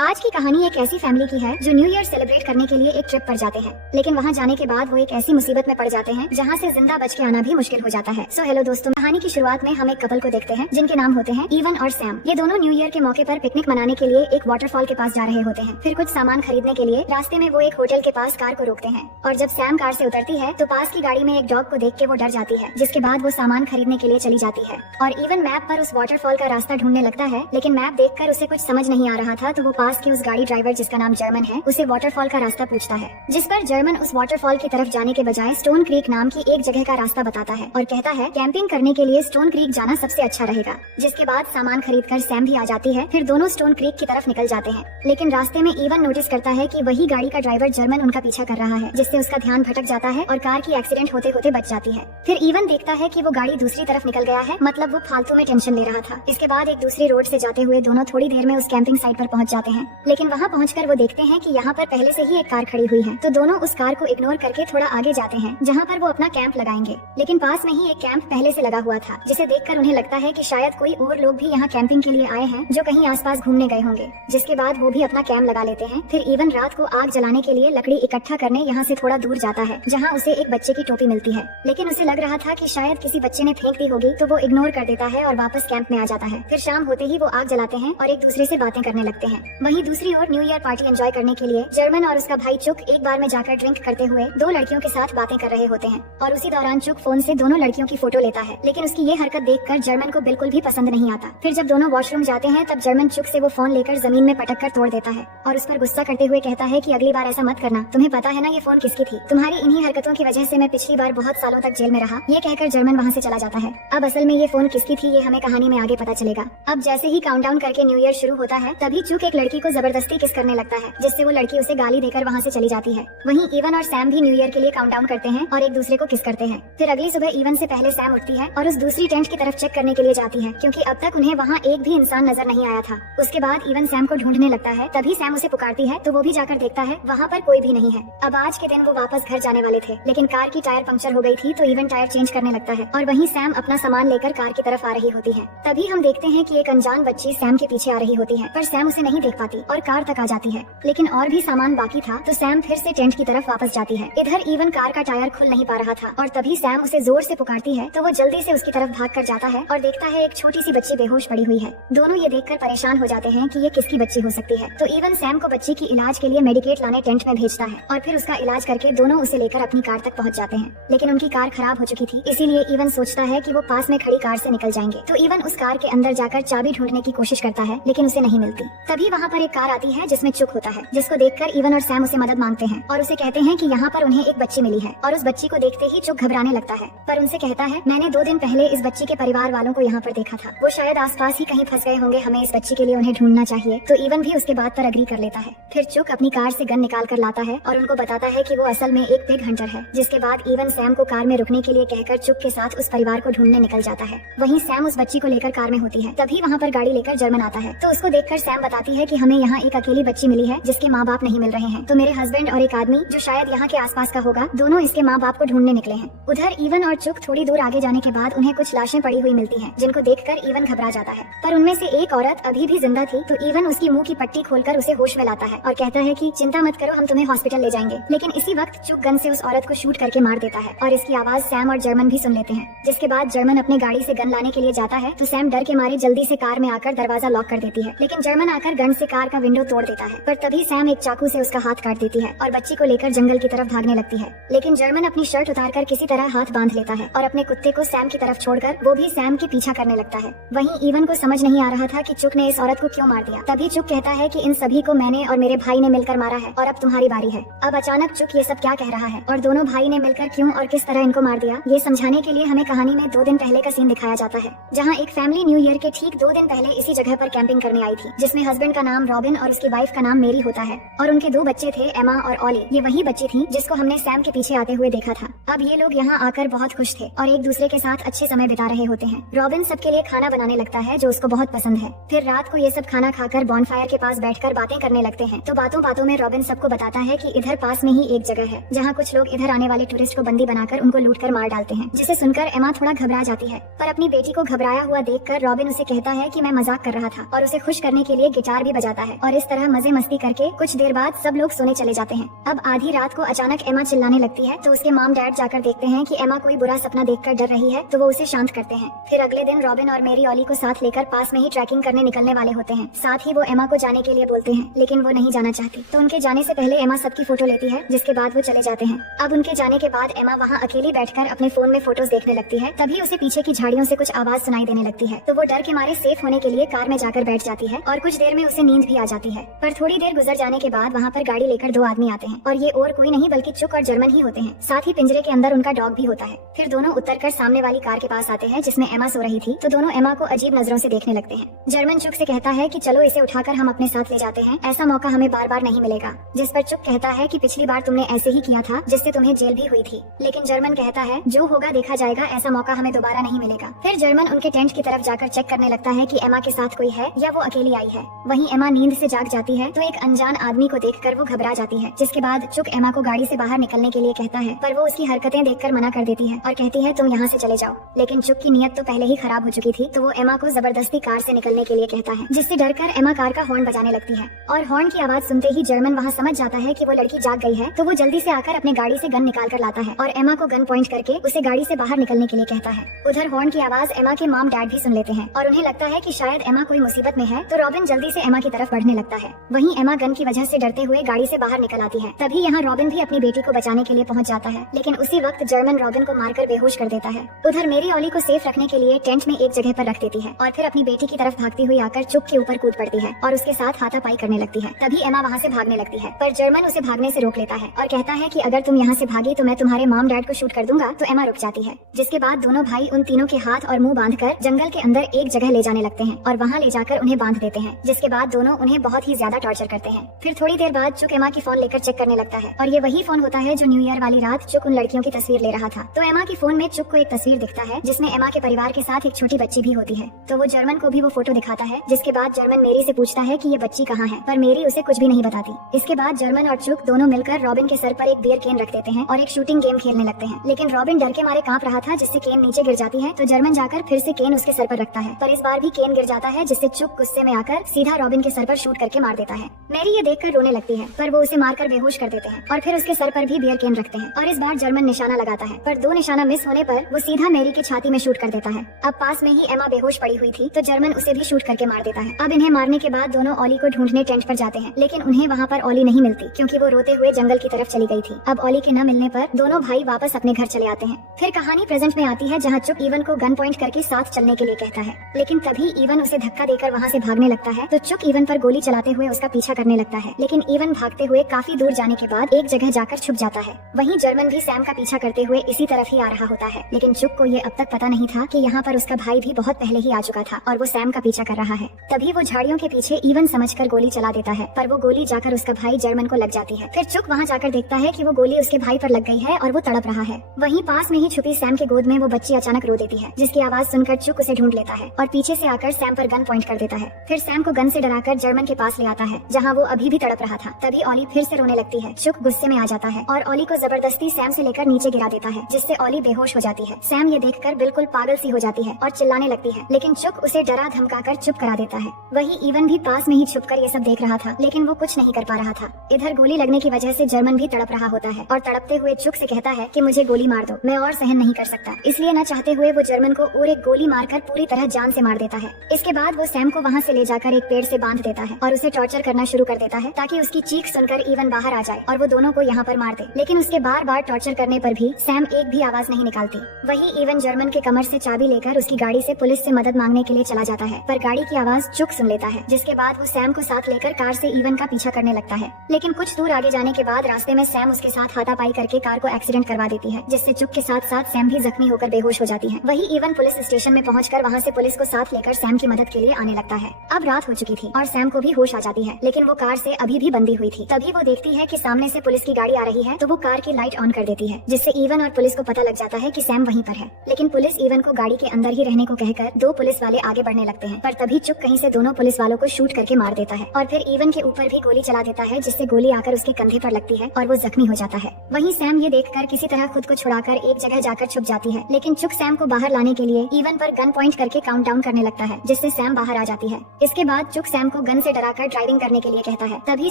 आज की कहानी एक ऐसी फैमिली की है जो न्यू ईयर सेलिब्रेट करने के लिए एक ट्रिप पर जाते हैं, लेकिन वहाँ जाने के बाद वो एक ऐसी मुसीबत में पड़ जाते हैं जहाँ से जिंदा बच के आना भी मुश्किल हो जाता है। सो हेलो दोस्तों, कहानी की शुरुआत में हम एक कपल को देखते हैं जिनके नाम होते हैं इवन और सैम। ये दोनों न्यू ईयर के मौके पर पिकनिक मनाने के लिए एक वाटरफॉल के पास जा रहे होते हैं। फिर कुछ सामान खरीदने के लिए रास्ते में वो एक होटल के पास कार को रोकते हैं और जब सैम कार से उतरती है तो पास की गाड़ी में एक डॉग को देख के वो डर जाती है, जिसके बाद वो सामान खरीदने के लिए चली जाती है और इवन मैप पर उस वाटरफॉल का रास्ता ढूंढने लगता है। लेकिन मैप देखकर उसे कुछ समझ नहीं आ रहा था, तो वो पास के उस गाड़ी ड्राइवर जिसका नाम जर्मन है उसे वाटरफॉल का रास्ता पूछता है, जिस पर जर्मन उस वाटरफॉल की तरफ जाने के बजाय स्टोन क्रीक नाम की एक जगह का रास्ता बताता है और कहता है कैंपिंग करने के लिए स्टोन क्रीक जाना सबसे अच्छा रहेगा। जिसके बाद सामान खरीदकर सैम भी आ जाती है। फिर दोनों स्टोन क्रीक की तरफ निकल जाते हैं, लेकिन रास्ते में इवन नोटिस करता है कि वही गाड़ी का ड्राइवर जर्मन उनका पीछा कर रहा है, जिससे उसका ध्यान भटक जाता है और कार की एक्सीडेंट होते होते बच जाती है। फिर इवन देखता है कि वो गाड़ी दूसरी तरफ निकल गया है, मतलब वो फालतू में टेंशन ले रहा था। इसके बाद एक दूसरी रोड से जाते हुए दोनों थोड़ी देर में उस कैंपिंग साइट पर पहुंच जाते हैं, लेकिन वहां पहुंचकर वो देखते हैं कि यहाँ पर पहले से ही एक कार खड़ी हुई है। तो दोनों उस कार को इग्नोर करके थोड़ा आगे जाते हैं जहाँ पर वो अपना कैंप लगाएंगे, लेकिन पास में ही एक कैंप पहले से लगा हुआ था, जिसे देखकर उन्हें लगता है कि शायद कोई और लोग भी यहाँ कैंपिंग के लिए आए हैं जो कहीं आसपास घूमने गए होंगे। जिसके बाद वो भी अपना कैंप लगा लेते हैं। फिर इवन रात को आग जलाने के लिए लकड़ी इकट्ठा करने यहाँ से थोड़ा दूर जाता है, जहाँ उसे एक बच्चे की टोपी मिलती है, लेकिन उसे लग रहा था कि शायद किसी बच्चे ने फेंक दी होगी, तो वो इग्नोर कर देता है और वापस कैंप में आ जाता है। फिर शाम होते ही वो आग जलाते हैं और एक दूसरे से बातें करने लगते हैं। वहीं दूसरी ओर न्यू ईयर पार्टी एंजॉय करने के लिए जर्मन और उसका भाई चुक एक बार में जाकर ड्रिंक करते हुए दो लड़कियों के साथ बातें कर रहे होते हैं और उसी दौरान चुक फोन से दोनों लड़कियों की फोटो लेता है, लेकिन उसकी ये हरकत देखकर जर्मन को बिल्कुल भी पसंद नहीं आता। फिर जब दोनों वॉशरूम जाते हैं तब जर्मन चुक से वो फोन लेकर जमीन में पटक कर तोड़ देता है और उस पर गुस्सा करते हुए कहता है कि अगली बार ऐसा मत करना, तुम्हें पता है ना ये फोन किसकी थी, तुम्हारी इन्हीं हरकतों की वजह से मैं पिछली बार बहुत सालों तक जेल में रहा। ये कहकर जर्मन वहाँ से चला जाता है। अब असल में ये फोन किसकी थी ये हमें कहानी में आगे पता चलेगा। अब जैसे ही काउंटडाउन करके न्यू ईयर शुरू होता है तभी चुक एक लड़की को जबरदस्ती किस करने लगता है, जिससे वो लड़की उसे गाली देकर वहाँ से चली जाती है। वहीं इवन और सैम भी न्यू ईयर के लिए काउंटडाउन करते हैं और एक दूसरे को किस करते हैं। फिर अगली सुबह इवन से पहले सैम उठती है और उस दूसरी टेंट की तरफ चेक करने के लिए जाती है, क्योंकि अब तक उन्हें वहाँ एक भी इंसान नजर नहीं आया था। उसके बाद इवन सैम को ढूंढने लगता है, तभी सैम उसे पुकारती है तो वो भी जाकर देखता है वहाँ पर कोई भी नहीं है। अब आज के दिन वो वापस घर जाने वाले थे, लेकिन कार की टायर पंक्चर हो गई थी, तो इवन टायर चेंज करने लगता है और वहीं सैम अपना सामान लेकर कार की तरफ आ रही होती है। तभी हम देखते हैं कि एक अनजान बच्ची सैम के पीछे आ रही होती है, पर सैम उसे नहीं देख पाती और कार तक आ जाती है, लेकिन और भी सामान बाकी था, तो सैम फिर से टेंट की तरफ वापस जाती है। इधर इवन कार का टायर खुल नहीं पा रहा था और तभी सैम उसे जोर से पुकारती है, तो वो जल्दी से उसकी तरफ भाग कर जाता है और देखता है एक छोटी सी बच्ची बेहोश पड़ी हुई है। दोनों ये देखकर परेशान हो जाते हैं कि ये किसकी बच्ची हो सकती है। तो इवन सैम को बच्ची की इलाज के लिए मेडिकेट लाने टेंट में भेजता है और फिर उसका इलाज करके दोनों उसे लेकर अपनी कार तक पहुंच जाते हैं, लेकिन उनकी कार खराब हो चुकी थी, इसीलिए इवन सोचता है कि वो पास में खड़ी कार से निकल जाएंगे। तो इवन उस कार के अंदर जाकर चाबी ढूंढने की कोशिश करता है, लेकिन उसे नहीं मिलती। तभी वहाँ पर एक कार आती है जिसमें चुक होता है, जिसको देखकर इवन और सैम उसे मदद मांगते हैं और उसे कहते हैं कि यहाँ पर उन्हें एक बच्ची मिली है और उस बच्ची को देखते ही चुक घबराने लगता है, पर उनसे कहता है मैंने 2 दिन पहले इस बच्ची के परिवार वालों को यहाँ पर देखा था, वो शायद आसपास ही कहीं फंस गए होंगे, हमें इस बच्ची के लिए उन्हें ढूंढना चाहिए। तो इवन भी उसके बात पर अग्री कर लेता है। फिर चुक अपनी कार से गन निकाल कर लाता है और उनको बताता है कि वो असल में एक पिग हंटर है। जिसके बाद इवन सैम को कार में रुकने के लिए कहकर चुक के साथ उस परिवार को ढूंढने निकल जाता है। वहीं सैम उस बच्ची को लेकर कार में होती है, तभी वहाँ पर गाड़ी लेकर जर्मन आता है, तो उसको देखकर सैम बताती है कि हमें यहाँ एक अकेली बच्ची मिली है जिसके माँ बाप नहीं मिल रहे हैं, तो मेरे हस्बैंड और एक आदमी जो शायद यहाँ के आसपास का होगा, दोनों इसके माँ बाप को ढूंढने निकले हैं। उधर इवन और चुक थोड़ी दूर आगे जाने के बाद उन्हें कुछ लाशें पड़ी हुई मिलती हैं, जिनको देखकर इवन घबरा जाता है, पर उनमें से एक औरत अभी भी जिंदा थी। तो इवन उसकी मुंह की पट्टी खोलकर उसे होश में लाता है और कहता है कि चिंता मत करो, हम तुम्हें हॉस्पिटल ले जाएंगे। लेकिन इसी वक्त चुक गन से उस औरत को शूट करके मार देता है और इसकी आवाज सैम और जर्मन भी सुन लेते हैं। जिसके बाद जर्मन अपने गाड़ी से गन लाने के लिए जाता है, तो सैम डर के मारे जल्दी से कार में आकर दरवाजा लॉक कर देती है, लेकिन जर्मन आकर गन से कार का विंडो तोड़ देता है। पर तभी सैम एक चाकू से उसका हाथ काट देती है और बच्ची को लेकर जंगल की तरफ भागने लगती है, लेकिन जर्मन अपनी शर्ट उतारकर किसी तरह हाथ बांध लेता है और अपने कुत्ते को सैम की तरफ छोड़कर वो भी सैम के पीछा करने लगता है। वहीं इवन को समझ नहीं आ रहा था कि चुक ने इस औरत को क्यों मार दिया। तभी चुक कहता है कि इन सभी को मैंने और मेरे भाई ने मिलकर मारा है और अब तुम्हारी बारी है। अब अचानक चुक ये सब क्या कह रहा है और दोनों भाई ने मिलकर क्यों और किस तरह इनको मार दिया, ये समझाने के लिए हमें कहानी में 2 दिन पहले का सीन दिखाया जाता है, जहाँ एक फैमिली न्यू ईयर के ठीक 2 दिन पहले इसी जगह पर कैंपिंग करने आई थी, जिसमें हस्बैंड का नाम रॉबिन और उसकी वाइफ का नाम मेरी होता है और उनके 2 बच्चे थे, एमा और ऑली। ये वही बच्ची थी जिसको हमने सैम के पीछे आते हुए देखा था। अब ये लोग यहाँ आकर बहुत खुश थे और एक दूसरे के साथ अच्छे समय बिता रहे होते हैं। रॉबिन सबके लिए खाना बनाने लगता है जो उसको बहुत पसंद है। फिर रात को ये सब खाना खाकर बॉनफायर के पास बैठकर बातें करने लगते हैं। तो बातों बातों में रॉबिन सबको बताता है कि इधर पास में ही एक जगह है जहाँ कुछ लोग इधर आने वाले टूरिस्ट को बंदी बनाकर उनको लूटकर मार डालते हैं, जिसे सुनकर एमा थोड़ा घबरा जाती है। पर अपनी बेटी को घबराया हुआ देखकर रॉबिन उसे कहता है कि मैं मजाक कर रहा था और उसे खुश करने के लिए गिटार भी बजा जाता है और इस तरह मजे मस्ती करके कुछ देर बाद सब लोग सोने चले जाते हैं। अब आधी रात को अचानक एमा चिल्लाने लगती है तो उसके मॉम डैड जाकर देखते हैं कि एमा कोई बुरा सपना देखकर डर रही है, तो वो उसे शांत करते हैं। फिर अगले दिन रॉबिन और मेरी ऑली को साथ लेकर पास में ही ट्रैकिंग करने निकलने वाले होते हैं। साथ ही वो एमा को जाने के लिए बोलते हैं, लेकिन वो नहीं जाना चाहती। तो उनके जाने से पहले एमा सबकी फोटो लेती है, जिसके बाद वो चले जाते हैं। अब उनके जाने के बाद एमा वहाँ अकेली बैठकर अपने फोन में फोटोज देखने लगती है। तभी उसे पीछे की झाड़ियों से कुछ आवाज सुनाई देने लगती है, तो वो डर के मारे सेफ होने के लिए कार में जाकर बैठ जाती है और कुछ देर में उसे नींद भी आ जाती है। पर थोड़ी देर गुजर जाने के बाद वहाँ पर गाड़ी लेकर दो आदमी आते हैं और ये और कोई नहीं बल्कि चुक और जर्मन ही होते हैं। साथ ही पिंजरे के अंदर उनका डॉग भी होता है। फिर दोनों उतरकर सामने वाली कार के पास आते हैं जिसमें एमा सो रही थी, तो दोनों एमा को अजीब नजरों से देखने लगते हैं। जर्मन चुक से कहता है कि चलो इसे उठाकर हम अपने साथ ले जाते हैं, ऐसा मौका हमें बार बार नहीं मिलेगा। जिस पर चुक कहता है कि पिछली बार तुमने ऐसे ही किया था जिससे तुम्हें जेल भी हुई थी। लेकिन जर्मन कहता है जो होगा देखा जाएगा, ऐसा मौका हमें दोबारा नहीं मिलेगा। फिर जर्मन उनके टेंट की तरफ जाकर चेक करने लगता है कि एमा के साथ कोई है या वो अकेली आई है। वहीं एमा नींद से जाग जाती है तो एक अनजान आदमी को देखकर वो घबरा जाती है। जिसके बाद चुक एमा को गाड़ी से बाहर निकलने के लिए कहता है, पर वो उसकी हरकतें देखकर मना कर देती है और कहती है तुम यहाँ से चले जाओ। लेकिन चुक की नीयत तो पहले ही खराब हो चुकी थी, तो वो एमा को जबरदस्ती कार से निकलने के लिए कहता है, जिससे डरकर एमा कार का हॉर्न बजाने लगती है। और हॉर्न की आवाज सुनते ही जर्मन वहाँ समझ जाता है कि वो लड़की जाग गई है, तो वो जल्दी से आकर अपने गाड़ी से गन निकाल कर लाता है और एमा को गन पॉइंट करके उसे गाड़ी से बाहर निकलने के लिए कहता है। उधर हॉर्न की आवाज एमा के मॉम डैड भी सुन लेते हैं और उन्हें लगता है कि शायद एमा कोई मुसीबत में है, तो रॉबिन जल्दी से एमा की तरफ बढ़ने लगता है। वहीं एमा गन की वजह से डरते हुए गाड़ी से बाहर निकल आती है। तभी यहाँ रॉबिन भी अपनी बेटी को बचाने के लिए पहुँच जाता है, लेकिन उसी वक्त जर्मन रॉबिन को मारकर बेहोश कर देता है। उधर मेरी ऑली को सेफ रखने के लिए टेंट में एक जगह पर रख देती है और फिर अपनी बेटी की तरफ भागती हुई आकर चुक के ऊपर कूद पड़ती है और उसके साथ हाथापाई करने लगती है। तभी एमा वहाँ से भागने लगती है, पर जर्मन उसे भागने से रोक लेता है और कहता है कि अगर तुम यहाँ से भागी तो मैं तुम्हारे मॉम डैड को शूट कर दूंगा। तो एमा रुक जाती है। जिसके बाद दोनों भाई उन तीनों के हाथ और मुंह बांधकर जंगल के अंदर एक जगह ले जाने लगते हैं और वहाँ ले जाकर उन्हें बांध देते हैं। जिसके बाद दोनों उन्हें बहुत ही ज्यादा टॉर्चर करते हैं। फिर थोड़ी देर बाद चुक एमा की फोन लेकर चेक करने लगता है और ये वही फोन होता है जो न्यू ईयर वाली रात चुक उन लड़कियों की तस्वीर ले रहा था। तो एमा की फोन में चुक को एक तस्वीर दिखता है जिसमें एमा के परिवार के साथ एक छोटी बच्ची भी होती है। तो वो जर्मन को भी वो फोटो दिखाता है। जिसके बाद जर्मन मेरी से पूछता है कि ये बच्ची कहाँ है, पर मेरी उसे कुछ भी नहीं बताती। इसके बाद जर्मन और चुक दोनों मिलकर रॉबिन के सर पर एक बियर केन रख देते हैं और एक शूटिंग गेम खेलने लगते हैं। लेकिन रॉबिन डर के मारे कांप रहा था, जिससे केन नीचे गिर जाती है। तो जर्मन जाकर फिर से केन उसके सर पर रखता है, पर इस बार भी केन गिर जाता है, जिससे चुक गुस्से में आकर सीधा रॉबिन के सर पर शूट करके मार देता है। मेरी ये देखकर रोने लगती है, पर वो उसे मारकर बेहोश कर देते हैं और फिर उसके सर पर भी बियर केन रखते हैं। और इस बार जर्मन निशाना लगाता है, पर 2 निशाना मिस होने पर वो सीधा मेरी की छाती में शूट कर देता है। अब पास में ही एमा बेहोश पड़ी हुई थी, तो जर्मन उसे भी शूट करके मार देता है। अब इन्हें मारने के बाद दोनों ऑली को ढूंढने टेंट पर जाते हैं, लेकिन उन्हें वहाँ पर ऑली नहीं मिलती, क्योंकि वो रोते हुए जंगल की तरफ चली गई थी। अब ऑली के न मिलने पर दोनों भाई वापस अपने घर चले आते हैं। फिर कहानी प्रेजेंट में आती है, जहाँ चुक इवन को गन पॉइंट करके साथ चलने के लिए कहता है, लेकिन तभी इवन उसे धक्का देकर वहाँ से भागने लगता है। तो चुक इवन पर गोली चलाते हुए उसका पीछा करने लगता है, लेकिन इवन भागते हुए काफी दूर जाने के बाद एक जगह जाकर छुप जाता है। वहीं जर्मन भी सैम का पीछा करते हुए इसी तरफ ही आ रहा होता है, लेकिन चुक को ये अब तक पता नहीं था कि यहाँ पर उसका भाई भी बहुत पहले ही आ चुका था और वो सैम का पीछा कर रहा है। तभी वो झाड़ियों के पीछे इवन समझकर गोली चला देता है, पर वो गोली जाकर उसका भाई जर्मन को लग जाती है। फिर चुक वहाँ जाकर देखता है कि वो गोली उसके भाई पर लग गई है और वो तड़प रहा है। वहीं पास में ही छुपी सैम के गोद में वो बच्ची अचानक रो देती है, जिसकी आवाज सुनकर चुक उसे ढूंढ लेता है और पीछे से आकर सैम पर गन पॉइंट कर देता है। फिर सैम को गन से डराकर जर्मन के पास ले आता है, जहाँ वो अभी भी तड़प रहा था। तभी ऑली फिर से रोने लगती है। चुक गुस्से में आ जाता है और ऑली को जबरदस्ती सैम से लेकर नीचे गिरा देता है, जिससे ऑली बेहोश हो जाती है। सैम ये देखकर बिल्कुल पागल सी हो जाती है और चिल्लाने लगती है, लेकिन चुक उसे डरा धमकाकर चुप करा देता है। वही इवन भी पास में ही छुपकर ये सब देख रहा था, लेकिन वो कुछ नहीं कर पा रहा था। इधर गोली लगने की वजह से जर्मन भी तड़प रहा होता है और तड़पते हुए चुक से कहता है कि मुझे गोली मार दो, मैं और सहन नहीं कर सकता। इसलिए न चाहते हुए वो जर्मन को और एक गोली मारकर पूरी तरह जान से मार देता है। इसके बाद वो सैम को वहाँ से ले जाकर एक पेड़ से बांध देता है और उसे टॉर्चर करना शुरू कर देता है, ताकि उसकी चीख सुनकर इवन बाहर आ जाए और वो दोनों को यहाँ पर मार दे। लेकिन उसके बार बार टॉर्चर करने पर भी सैम एक भी आवाज नहीं निकालती। वही इवन जर्मन के कमर से चाबी लेकर उसकी गाड़ी से पुलिस से मदद मांगने के लिए चला जाता है, पर गाड़ी की आवाज चुक सुन लेता है। जिसके बाद वो सैम को साथ लेकर कार से इवन का पीछा करने लगता है। लेकिन कुछ दूर आगे जाने के बाद रास्ते में सैम उसके साथ हाथापाई करके कार को एक्सीडेंट करवा देती है, जिससे चुक के साथ साथ सैम भी जख्मी होकर बेहोश हो जाती है। वही इवन पुलिस स्टेशन में पहुंचकर वहां से पुलिस को साथ लेकर सैम की मदद के लिए आने लगता है। अब रात हो चुकी थी और सैम को भी होश आ जाती है, लेकिन वो कार से अभी भी बंधी हुई थी। तभी वो देखती है कि सामने से पुलिस की गाड़ी आ रही है, तो वो कार की लाइट ऑन कर देती है, जिससे इवन और पुलिस को पता लग जाता है कि सैम वहीं पर है। लेकिन पुलिस इवन को गाड़ी के अंदर ही रहने को कहकर 2 पुलिस वाले आगे बढ़ने लगते हैं, पर तभी चुक कहीं से दोनों पुलिस वालों को शूट करके मार देता है और फिर इवन के ऊपर भी गोली चला देता है, जिससे गोली आकर उसके कंधे पर लगती है और वो जख्मी हो जाता है। वहीं सैम ये देखकर किसी तरह खुद को छुड़ाकर एक जगह जाकर छुप जाती है, लेकिन चुक सैम को बाहर लाने के लिए इवन पर गन पॉइंट करके काउंटडाउन करने लगता है, जिससे सैम बाहर आ जाती है। इसके बाद चुक सैम को गन से डराकर ड्राइविंग करने के लिए कहता है। तभी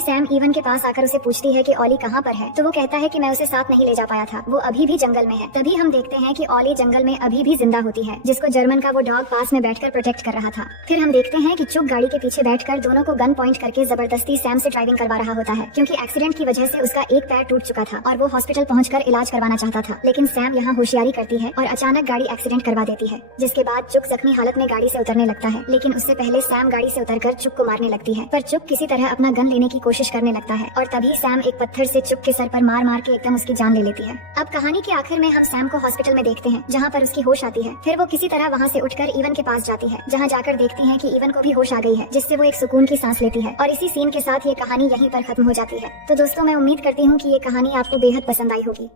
सैम ईवन के पास आकर उसे पूछती है कि ऑली कहाँ पर है, तो वो कहता है कि मैं उसे साथ नहीं ले जा पाया था, वो अभी भी जंगल में है। तभी हम देखते हैं कि ऑली जंगल में अभी भी जिंदा होती है, जिसको जर्मन का वो डॉग पास में बैठकर प्रोटेक्ट कर रहा था। फिर हम देखते हैं कि चुक गाड़ी के पीछे बैठकर दोनों को गन पॉइंट करके जबरदस्ती सैम से ड्राइविंग करवा रहा होता है, क्योंकि एक्सीडेंट की वजह से उसका एक पैर टूट चुका था और वो हॉस्पिटल पहुंचकर इलाज करवाना चाहता था। लेकिन सैम यहाँ होशियारी करती है और अचानक गाड़ी एक्सीडेंट करवा देती है, जिसके बाद चुक जख्मी हालत में गाड़ी से उतरने लगता है। लेकिन उससे पहले सैम गाड़ी से उतरकर चुक को मारने लगती है, पर चुक किसी तरह अपना गन लेने की कोशिश करने लगता है और तभी सैम एक पत्थर से चुक के सर पर मार मार के एकदम उसकी जान ले लेती है। अब कहानी के आखिर में हम सैम को हॉस्पिटल में देखते हैं, जहाँ पर उसकी होश आती है। फिर वो किसी तरह वहाँ से उठकर ईवन के पास जाती है, जहाँ जाकर देखती है कि ईवन को भी होश आ गई है, जिससे वो एक सुकून की सांस लेती है। और इसी सीन के साथ ये कहानी यहीं पर खत्म हो जाती है। तो दोस्तों, मैं उम्मीद करती हूँ कि ये कहानी आपको बेहद पसंद आई होगी।